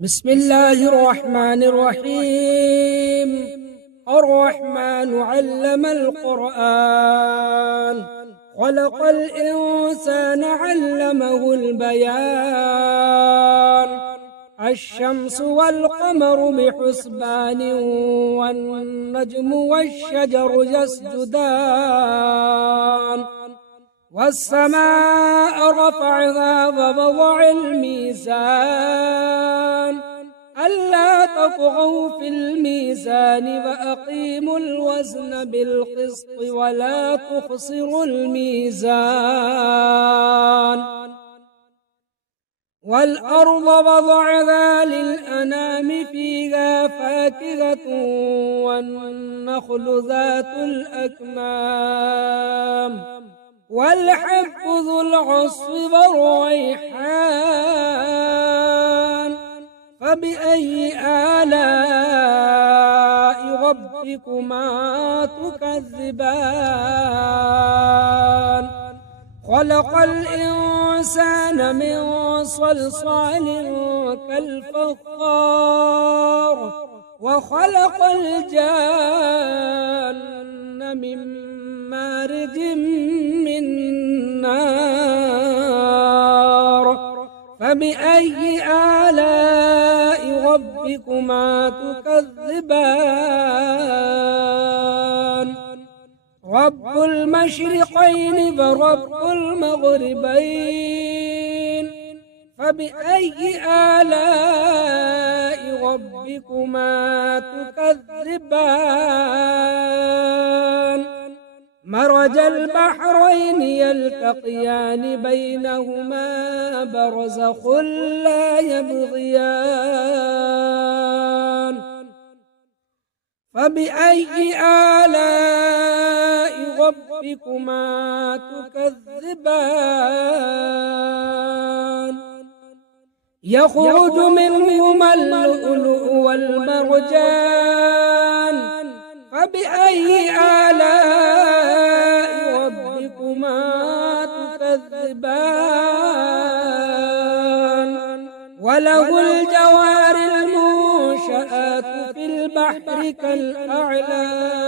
بسم الله الرحمن الرحيم. الرحمن علم القرآن، خلق الإنسان علمه البيان. الشمس والقمر بحسبان، والنجم والشجر يسجدان. والسماء رفعها ووضع الميزان، ألا تطغوا في الميزان وأقيموا الوزن بالقسط ولا تخسروا الميزان. والأرض وضعها للأنام، فيها فاكهة والنخل ذات الأكمام، والحب ذو العصف والريحان. فبأي آلاء ربكما تكذبان؟ خلق الإنسان من صلصال كالفخار، وخلق الجان من مارج من نار. فبأي آلاء ربكما تكذبان؟ رب المشرقين ورب المغربين، فبأي آلاء ربكما تكذبان؟ مرج البحرين يلتقيان، بينهما برزخ لا يبغيان. فبأي آلاء ربكما تكذبان؟ يخرج منهما اللؤلؤ والمرجان، فبأي آلاء ربكما تكذبان؟ وله الجوار المنشآت في البحر كالأعلام،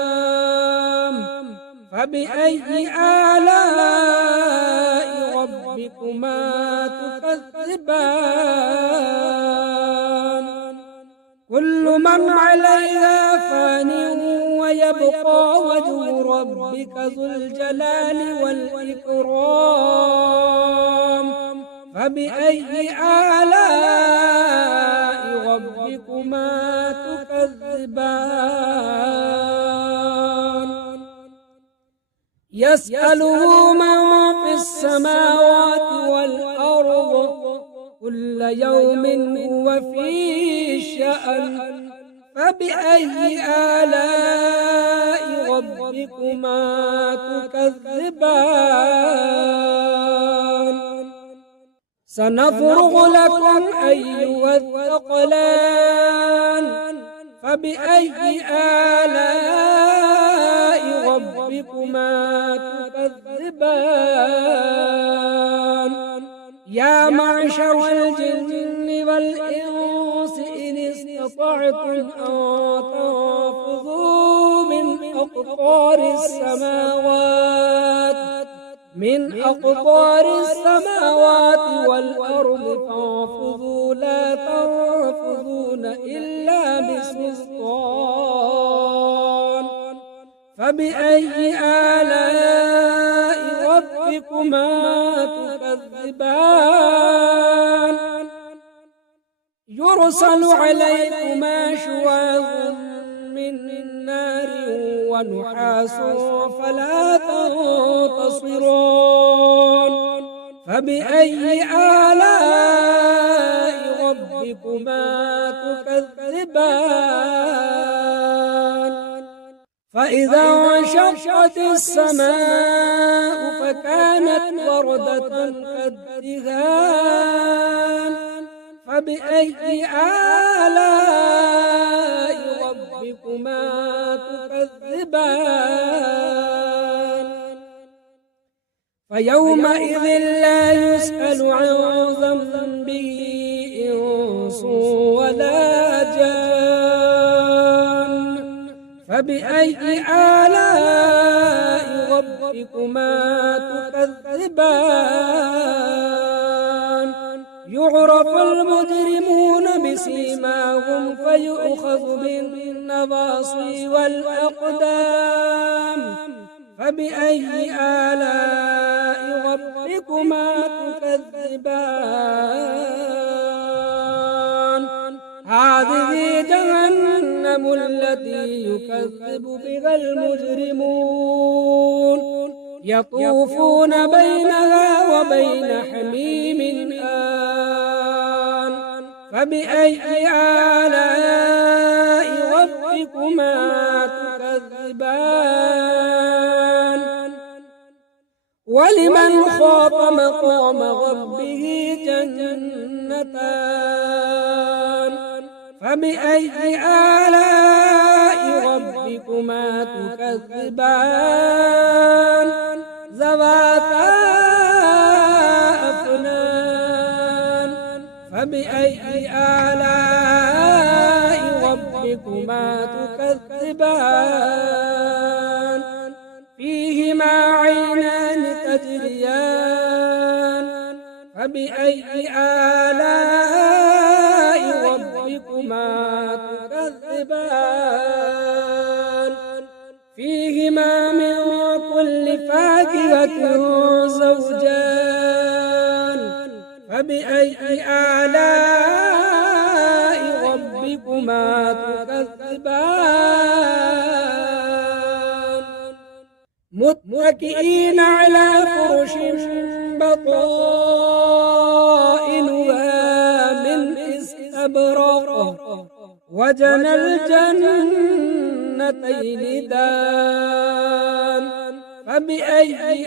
فبأي آلاء ربكما تكذبان؟ كل من عليها فان، ويبقى وجه ربك ذو الجلال والإكرام. فبأي آلاء ربكما تكذبان؟ يسأله من في السماوات والأرض، كل يوم هو في شأن. فبأي آلاء ربكما تكذبان؟ سنفرغ لكم أيها الثقلان، فبأي آلاء ربكما تكذبان؟ يا معشر الجن والإنس إن استطعتم أن تنفذوا من أقطار السماوات والأرض، فانفذوا لا تنفذون إلا بسلطان. فبأي آلاء ربكما تكذبان؟ يرسل عليكما شواظ من نار ونحاس فلا تنتصران. فبأي آلاء ربكما تكذبان؟ فإذا انشقت السماء فكانت وردة كالدهان. فبأي آلاء ربكما تكذبان؟ فيومئذ لا يسأل عن ذنبه إنس فبأي آلاء ربكما تكذبان يعرف المجرمون بسيماهم فيؤخذ بالنواصي والأقدام فبأي آلاء ربكما تكذبان هذه جهنم التي يكذب بها المجرمون يطوفون بينها وبين حميم آن فبأي آلاء ربكما تكذبان ولمن خاف مقام ربه جنتان فبأي آلاء ربكما تكذبان ذواتا أفنان فبأي آلاء ربكما تكذبان فيهما عينان تجريان فبأي آلاء ربكما تكذبان فيهما من كل فاكهة زوجان فبأي آلاء ربكما تكذبان متكئين على فرش بطائنها من استبرق وجنى الجنتين دان فبأي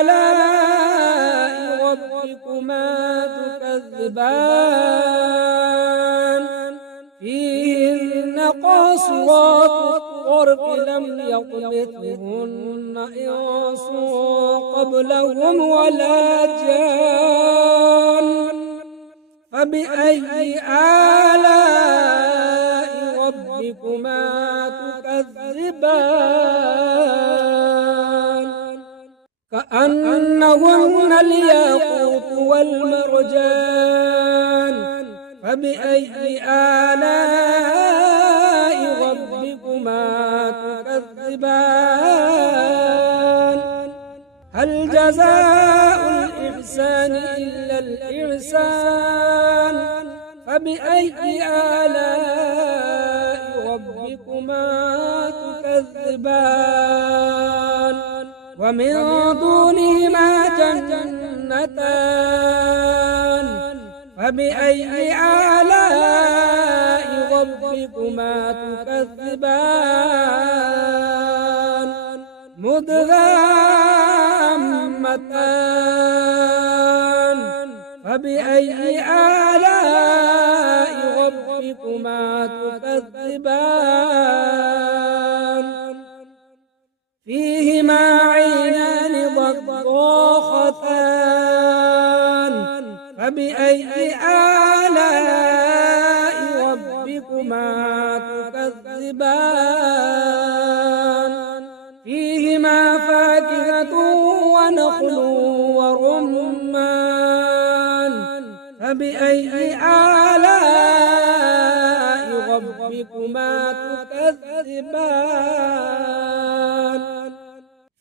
آلاء ربكما تكذبان فيهن قاصرات الطرف لم يطمثهن إنس قبلهم ولا جان فبأي آلاء ربكما تكذبان كأنهن الياقوت والمرجان فبأي آلاء ربكما تكذبان هل جزاء الإحسان إلا الإحسان فبأي آلاء ربكما تكذبان ومن دونهما جنتان فبأي آلاء ربكما تكذبان مدغامتان فبأي آلاء ربكما تكذبان فيهما عينان ضاختان فبأي آلاء ربكما تكذبان فيهما فاكهة ونخل ورمان فبأي آلاء ربكما تكذبان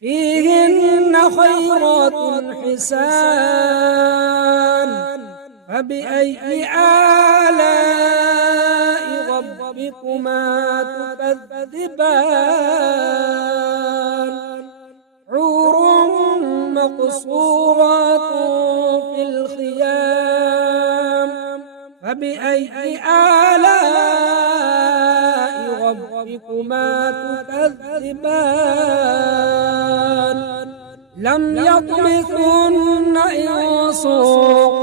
فيهن خيرات حسان فبأي آلاء ربكما تكذبان حور مقصورات في الخيام فبأي آلاء ربكما تكذبان لم يطمثهن إنس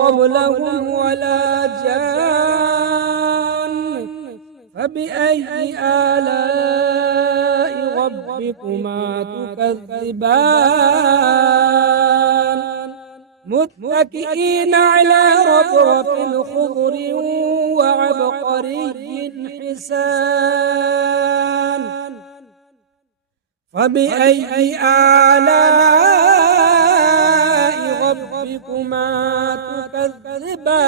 قبلهم ولا جان فبأي آلاء ربكما تكذبان متكئين على رفرف خضر وعبقري حسان فبأي آلاء ربكما تكذبان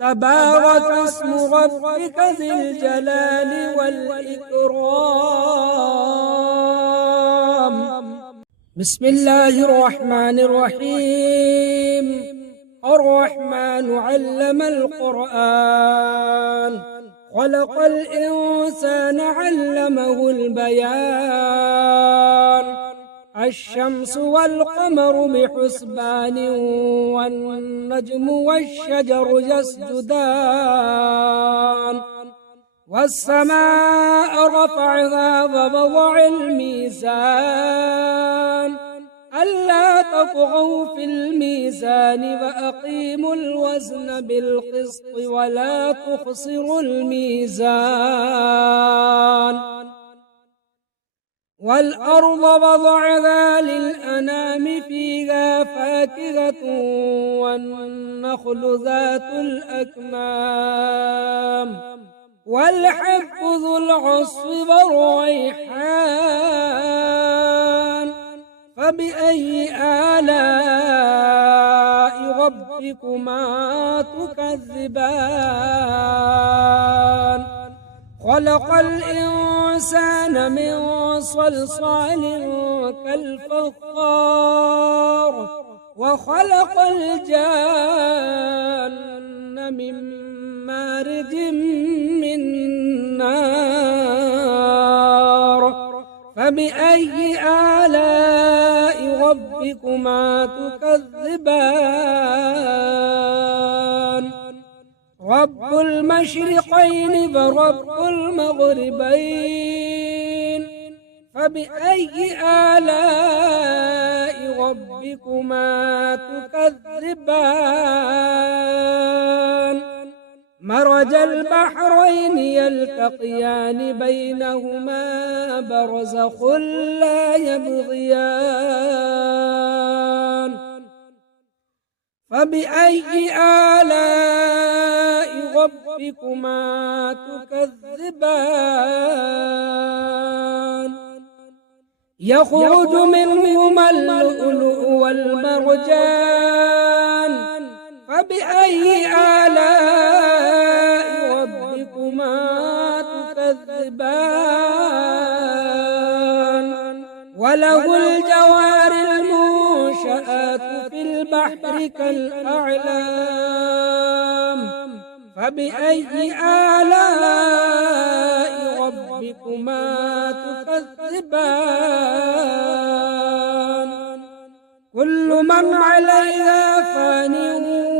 تبارك اسم ربك ذي الجلال والإكرام بسم الله الرحمن الرحيم الرحمن علم القرآن خلق الإنسان علمه البيان الشمس والقمر بحسبان والنجم والشجر يسجدان والسماء رفعها ووضع الميزان ألا تطغوا في الميزان وأقيموا الوزن بالقسط ولا تخسروا الميزان والأرض وضعها للأنام فيها فاكهة والنخل ذات الأكمام والحب ذو العصف والريحان فبأي آلاء ربكما تكذبان خلق الإنسان من صلصال كالفخار وخلق الجان من مارج من نار فبأي آلاء ربكما تكذبان رب المشرقين ورب المغربين فبأي آلاء ربكما تكذبان مرج البحرين يلتقيان بينهما برزخ لا يبغيان فبأي آلاء ربكما تكذبان يخرج منهما اللؤلؤ والمرجان فبأي آلاء ربكما تكذبان وله الجوار المنشآت في البحر كالأعلام فبأي آلاء ربكما تكذبان كل من عليها فان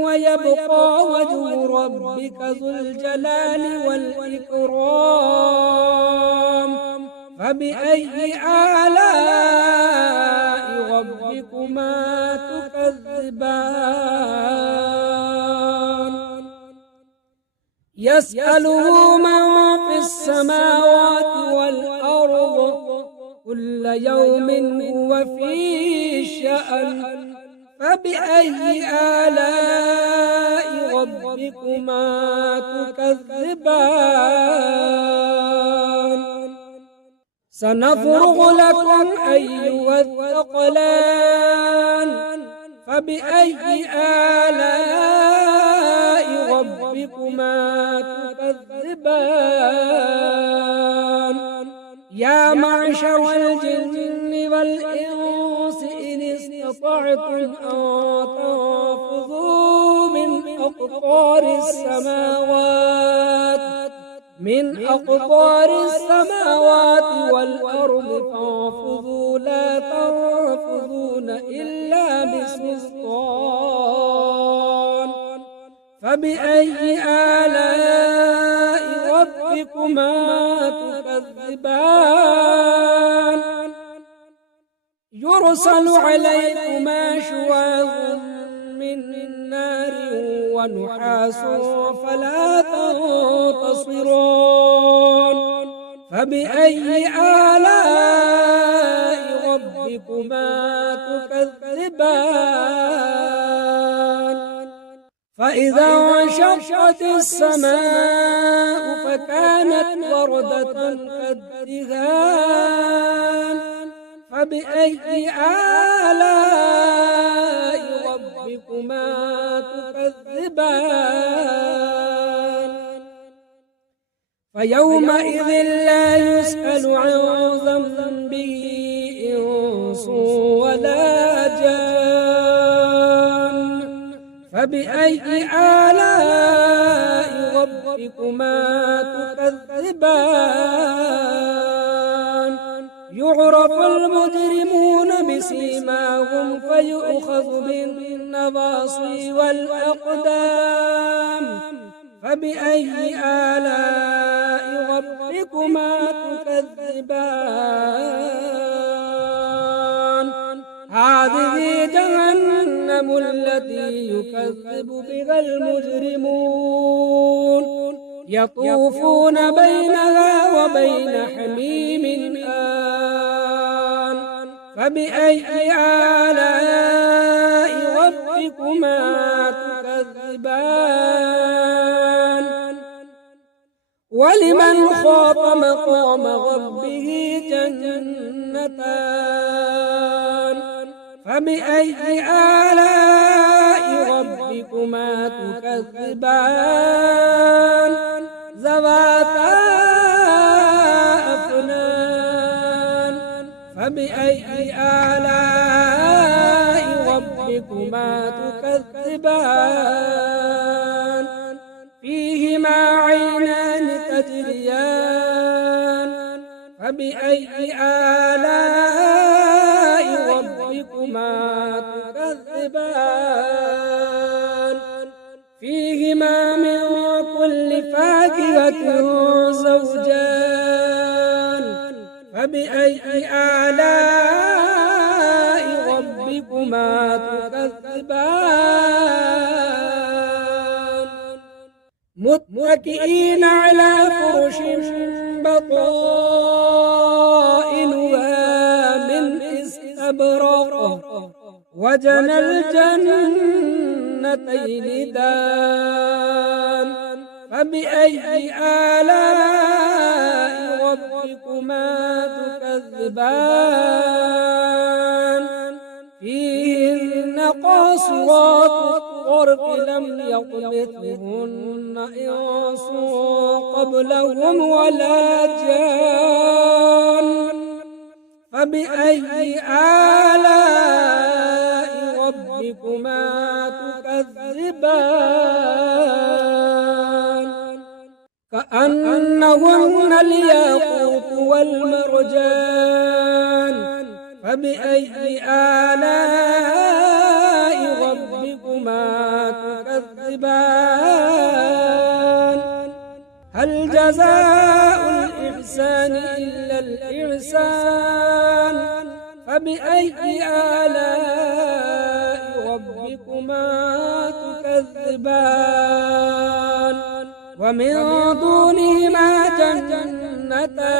ويبقى وجه ربك ذو الجلال والإكرام فبأي آلاء ربكما تكذبان يسأله من في السماوات والأرض كل يوم هو في شأن فبأي آلاء ربكما تكذبان سنفرغ لكم أيها الثقلان فبأي آلاء ربكما تكذبان يا معشر الجن والإنس إن استطعتم أن تنفذوا من أقطار السماوات والأرض فانفذوا لا تنفذون إلا بسلطان فبأي آلاء ربكما تكذبان يرسل عليكما شواظ من نار ونحاس فلا تنتصرون فبأي آلاء ربكما تكذبان فإذا انشقت السماء فكانت وردة كالدهان فبأي آلاء ربكما تكذبان فيومئذ لا يسأل عن ذنبه إنس ولا جان فبأي آلاء ربكما تكذبان يعرف المجرمون بسيماهم فيؤخذ بالنواصي والأقدام فبأي آلاء ربكما تكذبان هذه جهنم التي يكذب بها المجرمون يطوفون بينها وبين حميم آن فبأي آلاء ربكما تكذبان ولمن خاف مقام ربه جنتان فبأي آلاء ربكما تكذبان ذواتا أفنان فبأي آلاء ربكما تكذبان فيهما عينان تجريان فبأي آلاء ربكما تكذبان فيهما من كل فاكهة زوجان فبأي آلاء ربكما تكذبان متكئين على فرش بطائنها من استبرق وجنى الجنتين دان فبأي آلاء ربكما تكذبان فيهن قاصرات الطرف لم يطمثهن إنس قبلهم ولا جان فبأي آلاء ربكما تكذبان كأنهن الياقوت والمرجان فبأي آلاء ربكما تكذبان هل جزاء الإحسان إلا الإحسان فبأي آلاء ربكما تكذبان ومن دونهما جنتان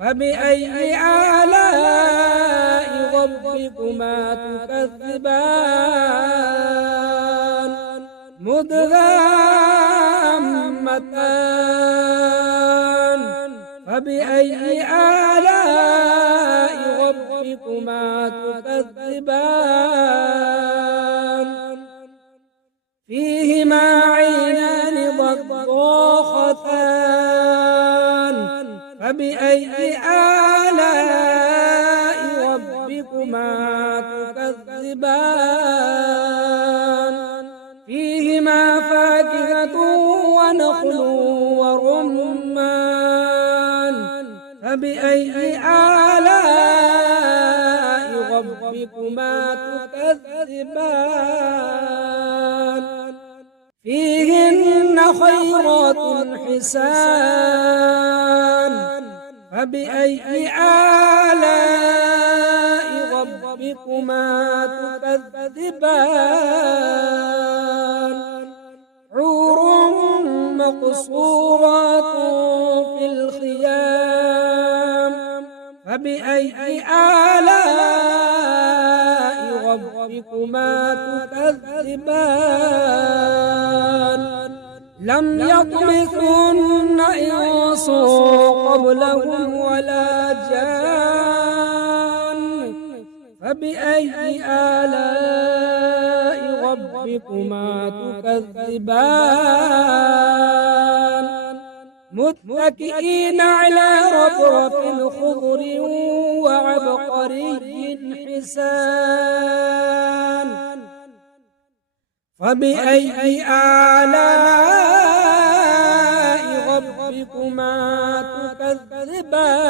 فبأي آلاء ربكما تكذبان مدهامتان فبأي آلاء ربكما تكذبان فيهما عينان ضاختان فبأي آلاء ربكما تكذبان فيهما فاكهة ونخل ورمان فبأي آلاء ربكما تكذبان فيهن خيرات حسان فبأي آلاء ربكما تكذبان حور مقصورات في الخيام فبأي آلاء ربكما تكذبان لم يطمثهن إنس قبلهم ولا جان فبأي آلاء ربكما تكذبان متكئين على رفرف خضر وعبقري حسان فبأي آلاء ربكما تكذبان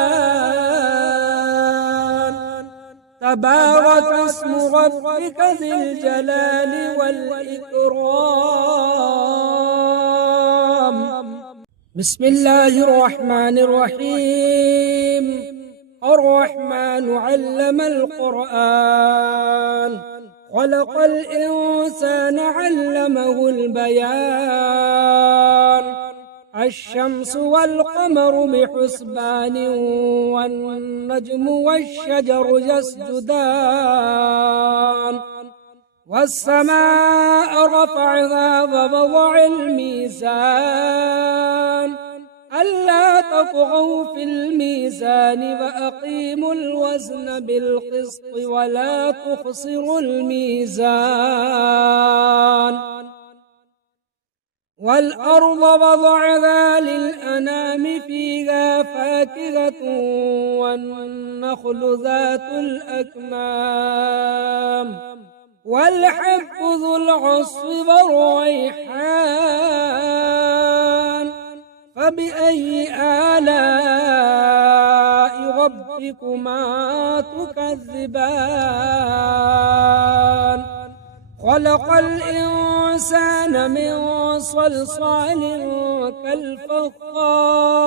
تبارك اسم ربك ذي الجلال والإكرام بسم الله الرحمن الرحيم الرحمن علم القرآن خلق الإنسان علمه البيان الشمس والقمر بحسبان والنجم والشجر يسجدان والسماء رفعها ووضع الميزان ألا تطغوا في الميزان وأقيموا الوزن بالقسط ولا تخسروا الميزان والأرض وضعها للأنام فيها فاكهة والنخل ذات الأكمام والحب ذو العصف والريحان فبأي آلاء ربكما تكذبان خلق الإنسان من صلصال كالفخار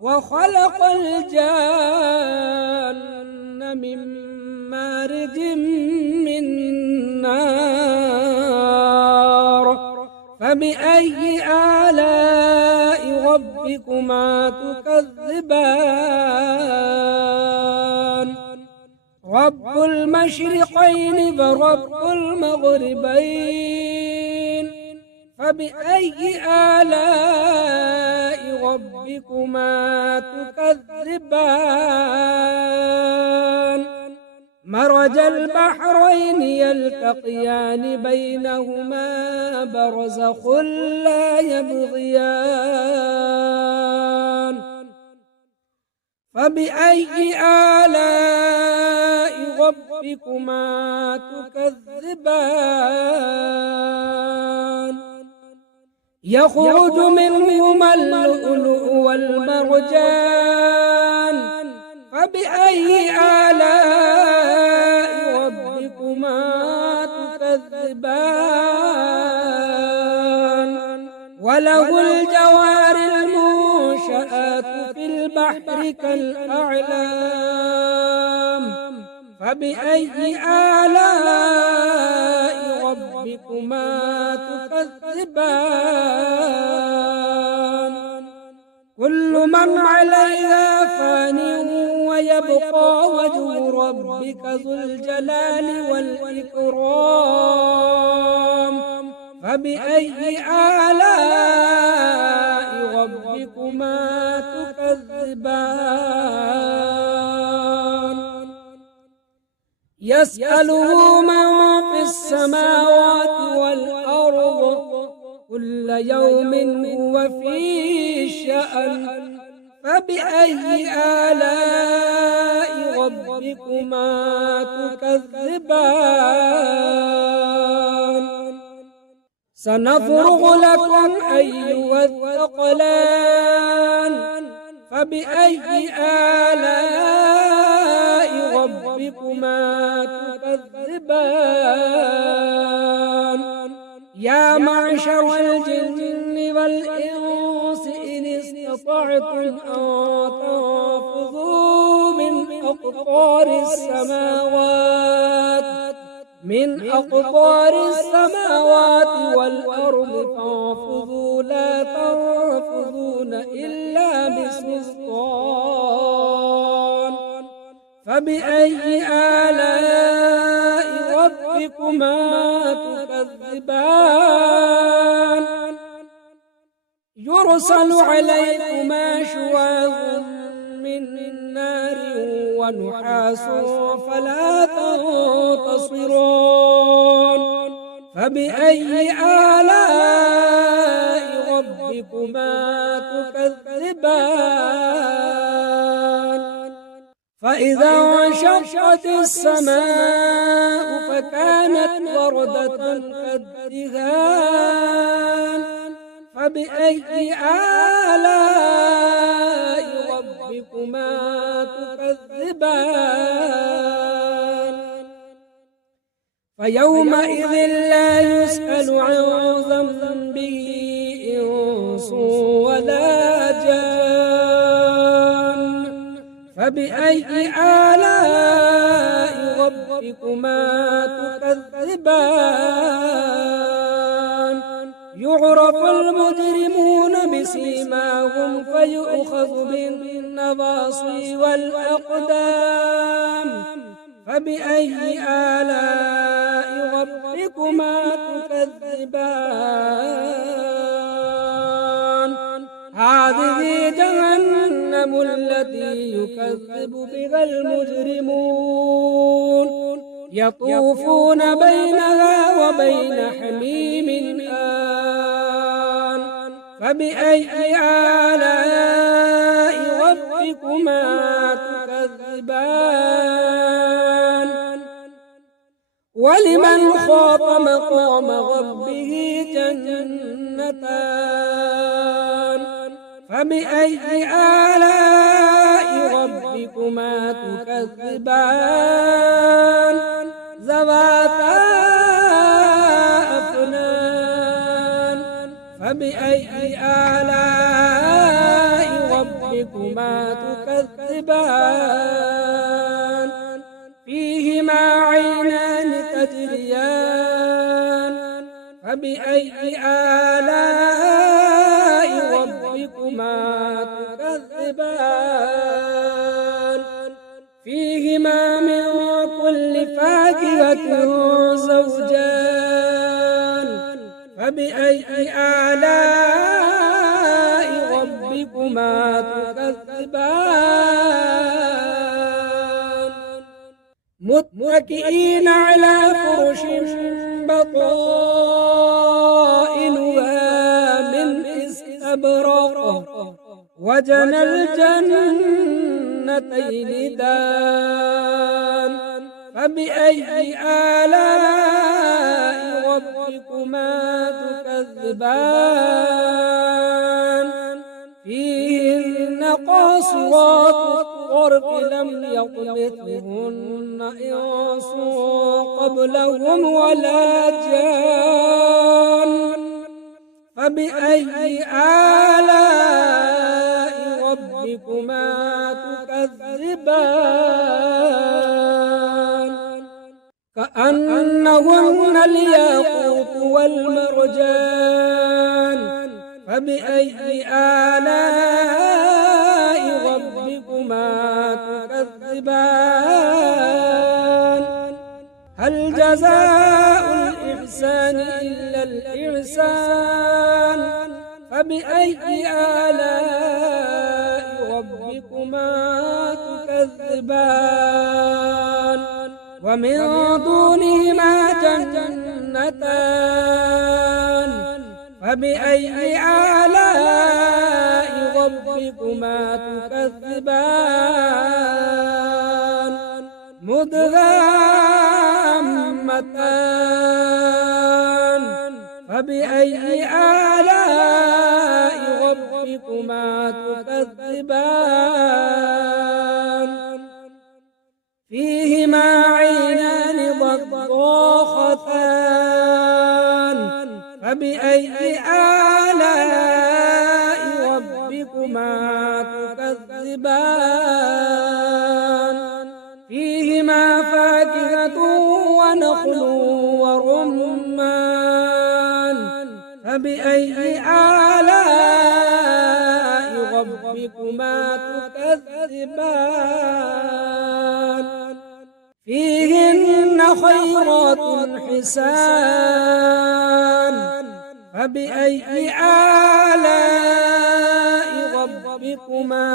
وخلق الجان من مارج من نار فبأي آلاء ربكما تكذبان رب المشرقين ورب المغربين فبأي آلاء ربكما تكذبان مرج البحرين يلتقيان بينهما برزخ لا يبغيان فبأي آلاء ربكما تكذبان يخرج منهما اللؤلؤ والمرجان فبأي آلاء ربكما تكذبان وله الجوار المنشآت في البحر كالأعلام فبأي آلاء ربكما تكذبان كل من عليها فان ويبقى وجه ربك ذو الجلال والإكرام فبأي آلاء ربكما تكذبان يسأله من في السماوات والأرض كل يوم هو في شأن فبأي آلاء ربكما تكذبان سنفرغ لكم أيها الثقلان فبأي آلاء ربكما تكذبان يا معشر الجن والإنس إن استطعتم أن تنفذوا من أقطار السماوات والأرض فانفذوا لا تنفذون إلا بسلطان فبأي آلاء ربكما تكذبان يرسل عليكما شواظ من نار ونحاس فلا تنتصران فبأي آلاء ربكما تكذبان فإذا انشقت السماء فكانت وردة كالدهان فبأي آلاء ربكما تكذبان فيومئذ لا يسأل عن ذنبه إنس ولا جان فبأي آلاء ربكما تكذبان يعرف المجرمون بسيماهم فيؤخذ بالنواصي والأقدام فبأي آلاء ربكما تكذبان هذه جهنم التي يكذب بها المجرمون يطوفون بينها وبين حميم آن فبأي آلاء ربكما تكذبان ولمن خاف مقام ربه جنتان فبأي آلاء ربكما تكذبان ذواتا أفنان فبأي آلاء ربكما تكذبان فيهما عينان تجريان فبأي آلاء ربكما تكذبان فيهما من كل فاكهة زوجان فبأي آلاء ربكما تكذبان متكئين على فرش بطائنها من استبرق وجنى الجنتين دان فبأي آلاء ربكما تكذبان فيهن قاصرات الطرف لم يطمثهن إنس قبلهم ولا جان فبأي آلاء ربكما تكذبان كأنهن الياقوت والمرجان فبأي آلاء ربكما تكذبان هل جزاء الإحسان إلا الإحسان فبأي آلاء ربكما تكذبان ومن دونهما جنتان فبأي آلاء ربكما تكذبان مدهامتان فبأي آلاء ربكما تكذبان فيهما عينان ضاختان فبأي آلاء ربكما تكذبان فيهما فاكهة ونخل ورمان فبأي آلاء ربكما تكذبان فيهن خيرات حسان فبأي آلاء ربكما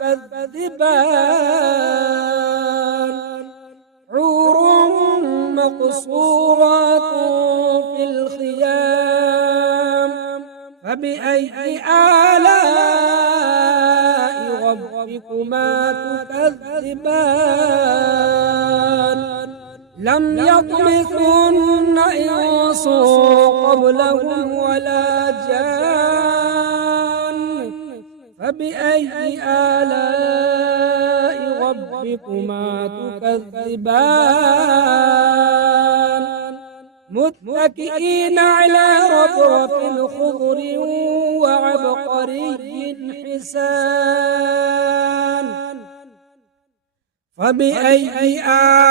تكذبان حور مقصورات في الخيام فبأي آلاء ربكما تكذبان لم يطمثهن إنس قبلهم ولا جان فبأي آلاء ربكما تكذبان متكئين على رفرف خضر وعبقري حسان فبأي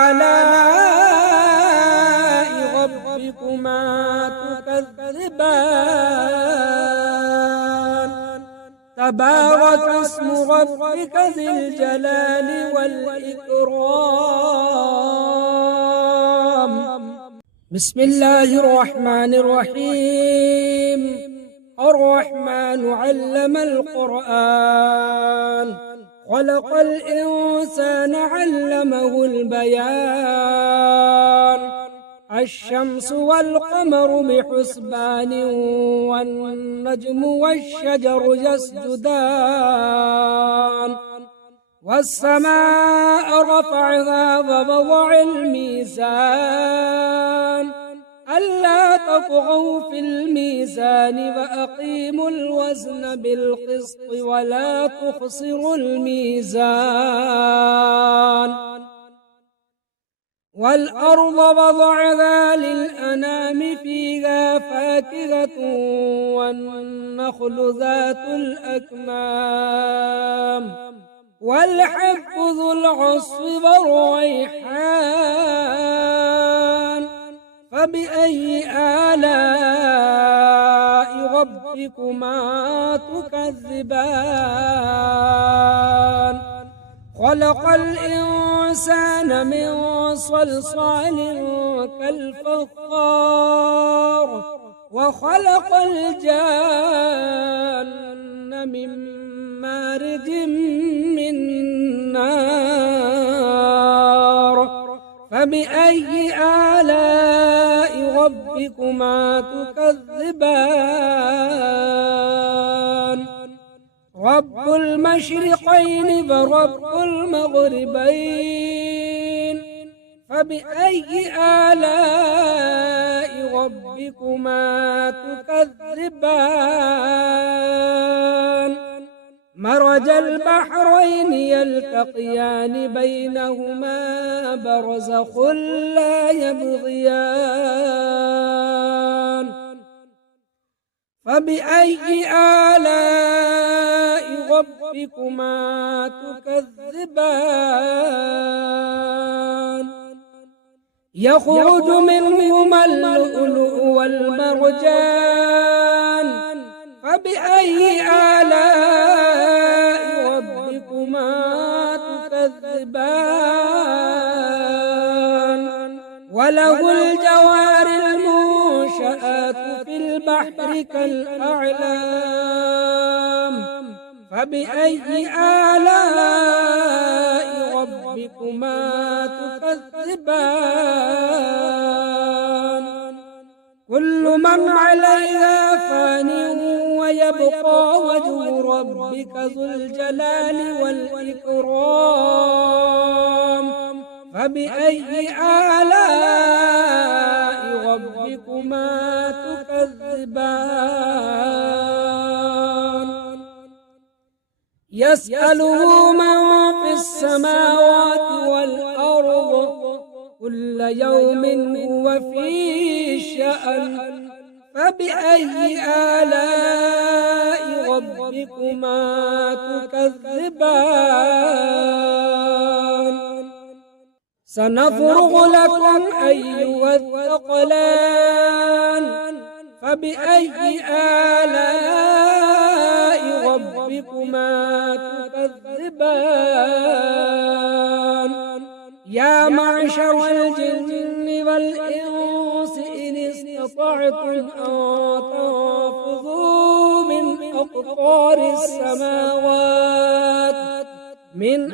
آلاء ربكما تكذبان تبارك اسم ربك ذي الجلال والإكرام بسم الله الرحمن الرحيم الرحمن علم القرآن خلق الإنسان علمه البيان الشمس والقمر بحسبان والنجم والشجر يسجدان والسماء رفعها ووضع الميزان ألا تطغوا في الميزان وأقيموا الوزن بالقسط ولا تخسروا الميزان والأرض وضعها للأنام فيها فاكهة والنخل ذات الأكمام والحب ذو العصف والريحان فبأي آلاء ربكما تكذبان خلق الإنسان من صلصال كالفخار وخلق الجان من مارج من نار فبأي آلاء ربكما تكذبان رب المشرقين ورب المغربين فبأي آلاء ربكما تكذبان مرج البحرين يلتقيان بينهما برزخ لا يبغيان فبأي آلاء ربكما تكذبان يخرج منهما اللؤلؤ والمرجان فبأي آلاء ربكما تكذبان وله الجوار المنشآت في البحر كالأعلام فبأي آلاء ربكما تكذبان كل من عليها فان ويبقى وجه ربك ذو الجلال والإكرام فبأي آلاء ربكما تكذبان يسأله من في السماوات والأرض كل يوم هو في شأن فبأي آلاء ربكما تكذبان سنفرغ لكم أيها الثقلان فبأي آلاء ربكما تكذبان يا معشر الجن والإنس إن استطعتم أن تنفذوا من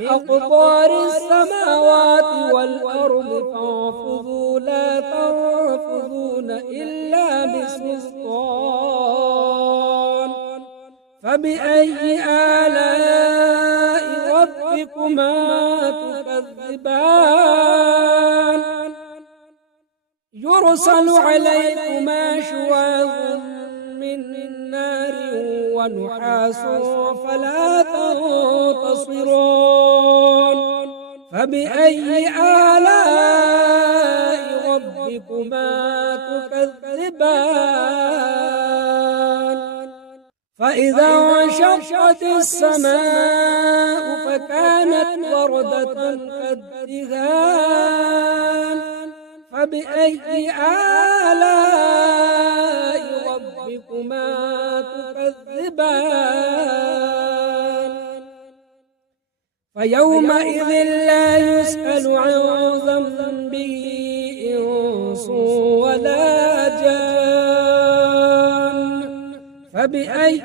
أقطار السماوات والأرض فانفذوا لا تنفذون إلا بسلطان فبأي آلاء ربكما تكذبان يرسل عليكما شواظ من نار ونحاس فلا تنتصران فبأي آلاء ربكما تكذبان فإذا انشقت السماء فكانت وردة كالدهان فبأي آلاء ربكما تكذبان فيومئذ لا يسأل عن ذنبه إنس ولا جان فبأي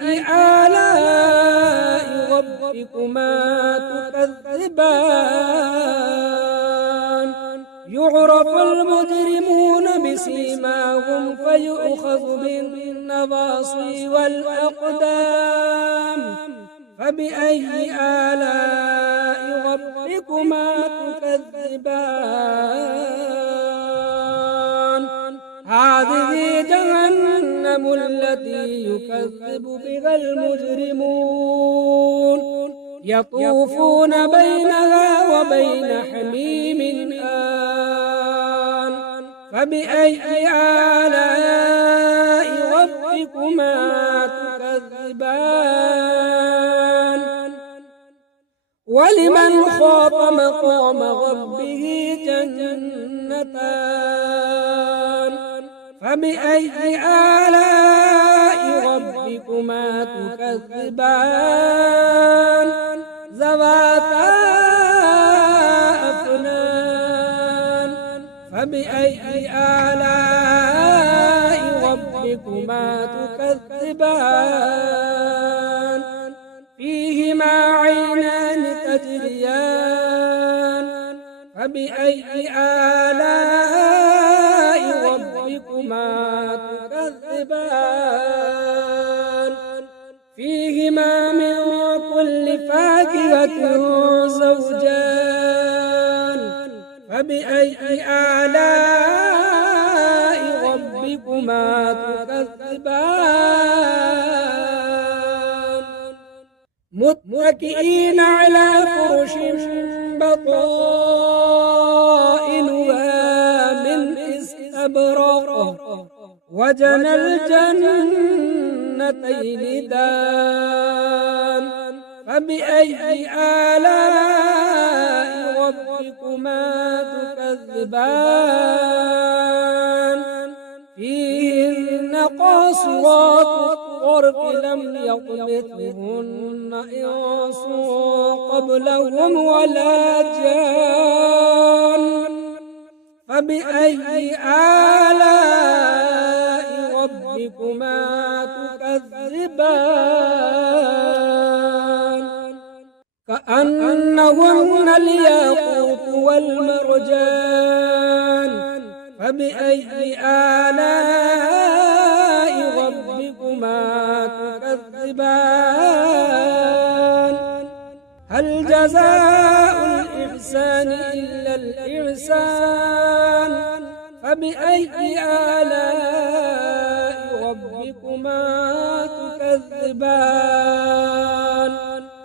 آلاء ربكما تكذبان يعرف المجرمون بسيماهم فيؤخذ بالنواصي والأقدام فبأي آلاء ربكما تكذبان هذه جهنم التي يكذب بها المجرمون يطوفون بينها وبين حميم آن فبأي آلاء ربكما تكذبان ولمن خاف مقام ربه جنتان فبأي آلاء ربكما تكذبان ذواتا أفنان فبأي آلاء ربكما تكذبان فيهما عينان تجريان فبأي آلاء ربكما تكذبان فيهما من كل فاكهة زوجان فبأي آلاء ربكما تكذبان متكئين على فرش بطائنها من استبرق وجنى الجنتين دان فبأي آلاء ربكما تكذبان فيهن قاصرات الطرف لم يطمثهن إنس قبلهم ولا جان فبأي آلاء ربكما تكذبان كأنهن الياقوت والمرجان فبأي آلاء ربكما تكذبان هل جزاء الإحسان إلا الإحسان فبأي آلاء ربكما تكذبان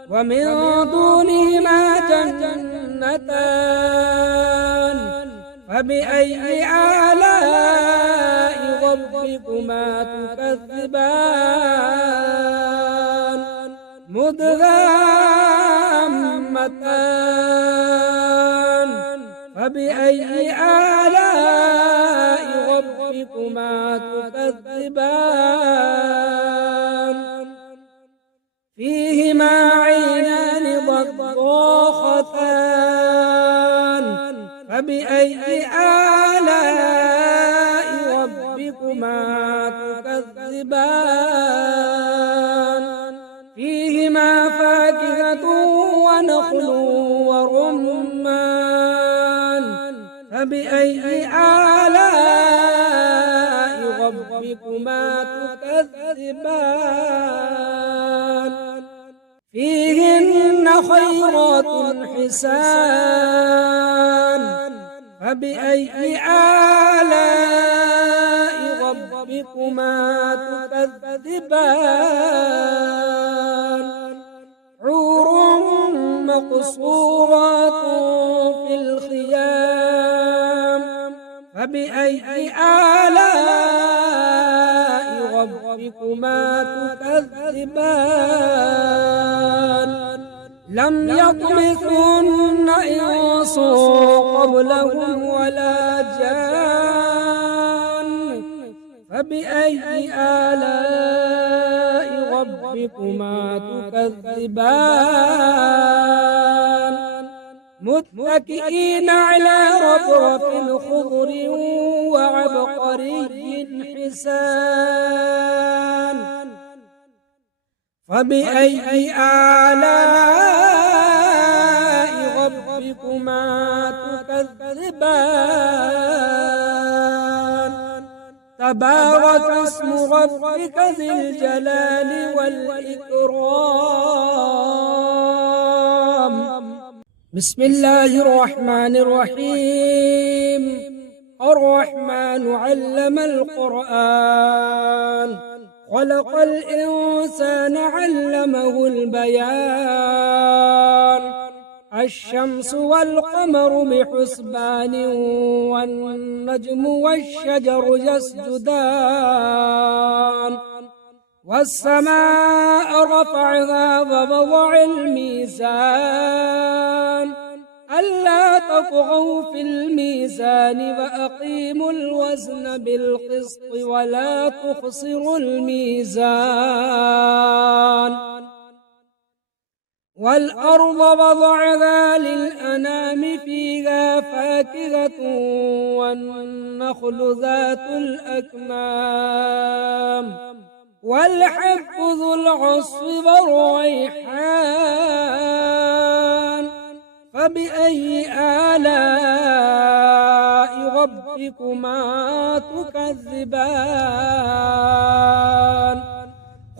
ومن دونهما جنتان فبأي آلاء ربكما تكذبان مدغامتان فبأي آلاء ربكما تكذبان فيهما عينان ضاختان فبأي آلاء ربكما تكذبان فيهما فاكهة ونخل ورمان فبأي آلاء ربكما تكذبان فيهن خيرات حسان فبأي آلاء ربكما تكذبان حور مقصورات في الخيام فبأي آلاء ربكما تكذبان لم يطمثهن إنس قبلهم ولا جان فبأي آلاء ربكما تكذبان متكئين على رفرف خضر وعبقري حسان فبأي آلاء ربكما تكذبان تبارك اسم ربك ذي الجلال والإكرام بسم الله الرحمن الرحيم الرحمن علم القرآن خلق الإنسان علمه البيان الشمس والقمر بحسبان والنجم والشجر يسجدان والسماء رفعها ووضع الميزان ألا تطغوا في الميزان وأقيموا الوزن بالقسط ولا تخسروا الميزان والأرض وضعها للأنام فيها فاكهة والنخل ذات الأكمام والحب ذو العصف والريحان فبأي آلاء ربكما تكذبان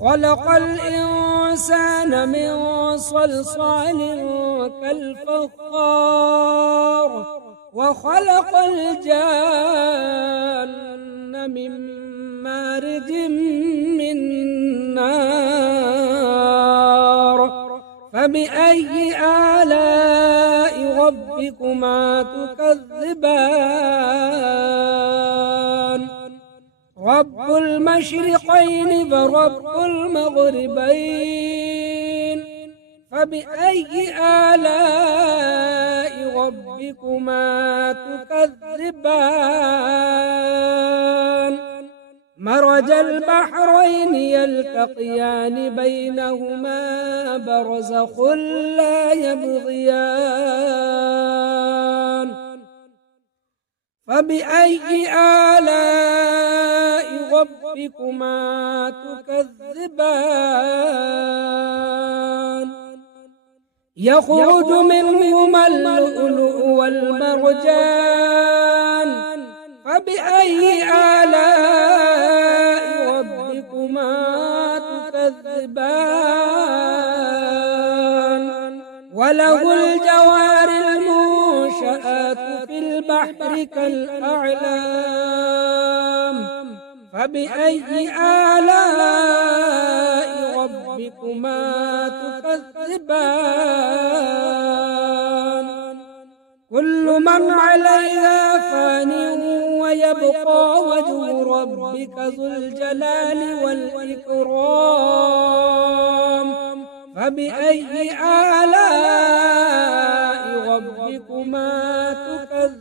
خلق الإنسان من صلصال كالفخار وخلق الجان من مارج من نار فبأي آلاء ربكما تكذبان رب المشرقين ورب المغربين فبأي آلاء ربكما تكذبان مرج البحرين يلتقيان بينهما برزخ لا يبغيان فبأي آلاء ربكما تكذبان يخرج منهما اللؤلؤ والمرجان فبأي آلاء ربكما تكذبان وله الجوار المنشآت في البحر كالأعلام فبأي آلاء ربكما تكذبان كل من عليها فان ويبقى وجه ربك ذو الجلال والإكرام فبأي آلاء ربكما تكذبان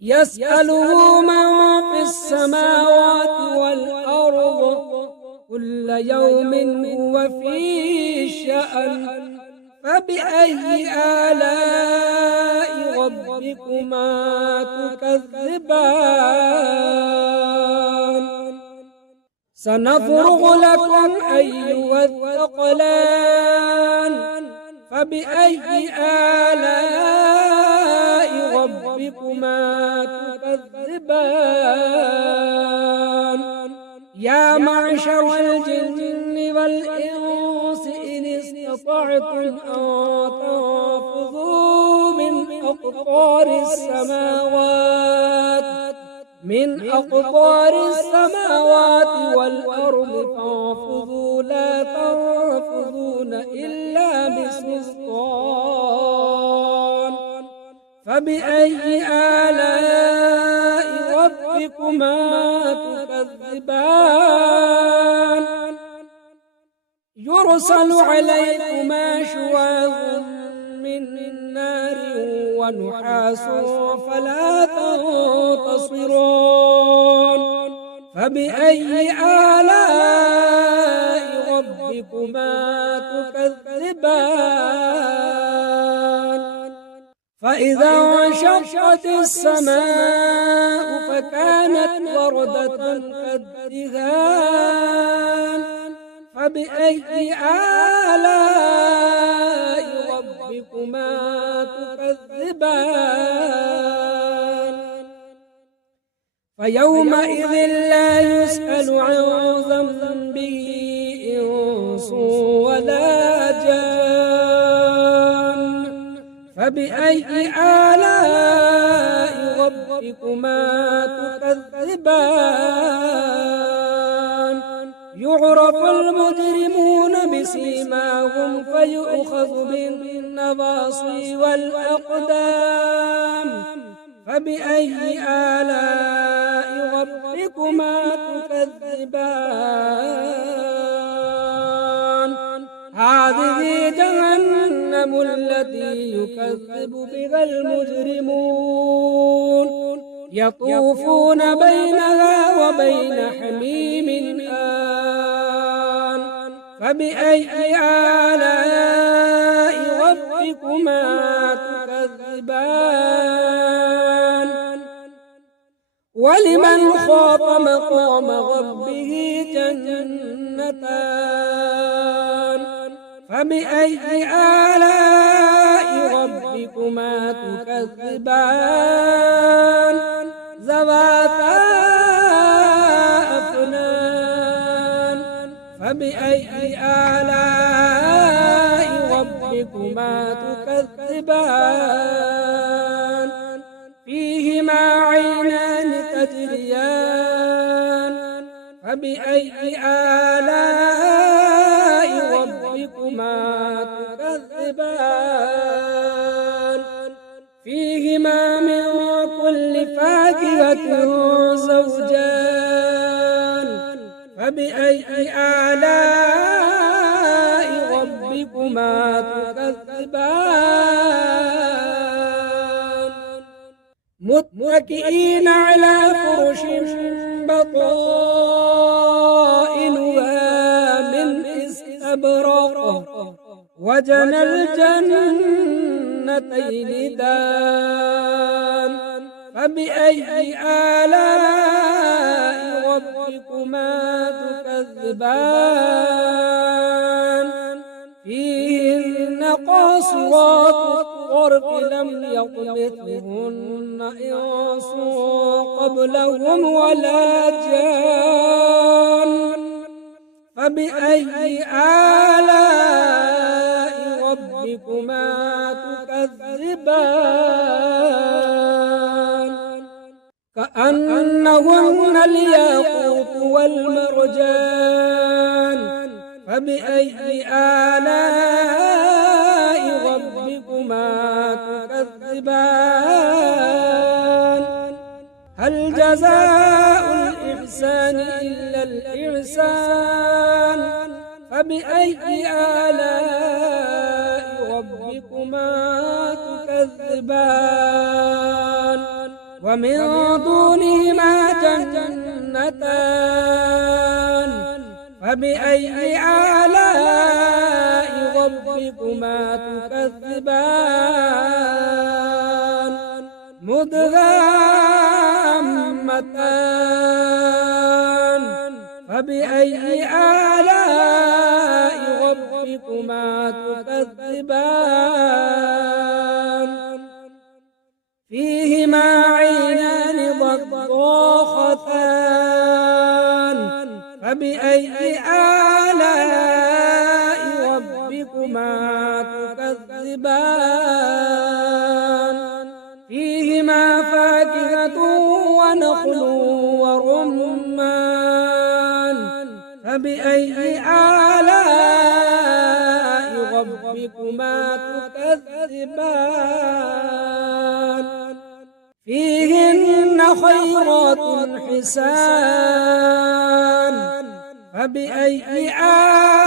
يسأله من في السماوات والأرض كل يوم هو في شأن فبأي آلاء ربكما تكذبان سنفرغ لكم أيها الثقلان فبأي آلاء ربكما تكذبان يا معشر الجن والإنس إن استطعتم أن تنفذوا من أقطار السماوات والأرض فانفذوا لا تنفذون إلا بسلطان فبأي آلاء ربكما تكذبان يرسل عليكما شواظ من نار ونحاس فلا تنتصران فبأي آلاء ربكما تكذبان فإذا انشقت السماء فكانت وردة كالدهان فبأي آلاء ربكما تكذبان فيومئذ لا يسأل عن ذنبه إنس ولا جان فبأي آلاء ربكما تكذبان يعرف المجرمون بسيماهم فيؤخذ بالنواصي والأقدام فبأي آلاء ربكما تكذبان هذه جهنم التي يكذب بها المجرمون يطوفون بينها وبين حميم آن فبأي آلاء ربكما تكذبان ولمن خاف مقام ربه جنتان فبأي آلاء ربكما تكذبان ذواتا أفنان فبأي آلاء ربكما تكذبان فيهما عينان تجريان فبأي آلاء ربكما تكذبان فيهما من كل فاكهة زوجان فبأي آلاء ربكما تكذبان متكئين على فرش بطائنها من استبرق وجنى الجنتين دان فبأي آلاء ربكما تكذبان فيهن قاصرات الطرف لم يطمثهن إنس قبلهم ولا جان فبأي آلاء ربكما تكذبان كأنهن الياقوت والمرجان فبأي آلاء ربكما تكذبان هل جزاء الإحسان إلا الإحسان فبأي آلاء ربكما تكذبان ومن دونهما جنتان فبأي آلاء ربكما تكذبان مدهامتان فبأي آلاء ربكما تكذبان فيهما عينان ضاختان فبأي آلاء ربكما تكذبان فيهما فاكهة ونخل ورمان فبأي آلاء ربكما تكذبان فيهن خيرات حسان فبأي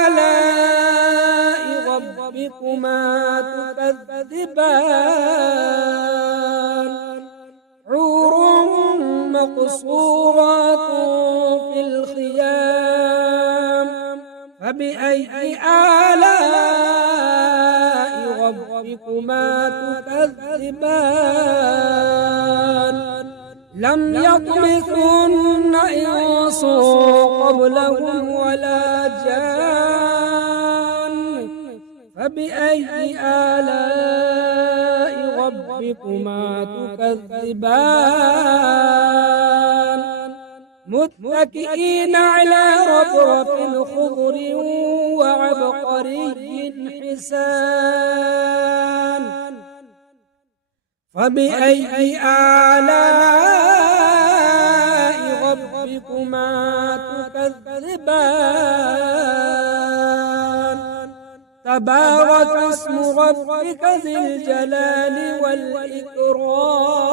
آلاء ربكما تكذبان حور مقصورات في الخيام فبأي آلاء ربكما تكذبان لم يطمثهن إنس قبلهم ولا جان فبأي آلاء ربكما تكذبان متكئين على رفرف خضر وعبقري حسان فبأي آلاء ربكما تكذبان تبارك اسم ربك ذي الجلال والإكرام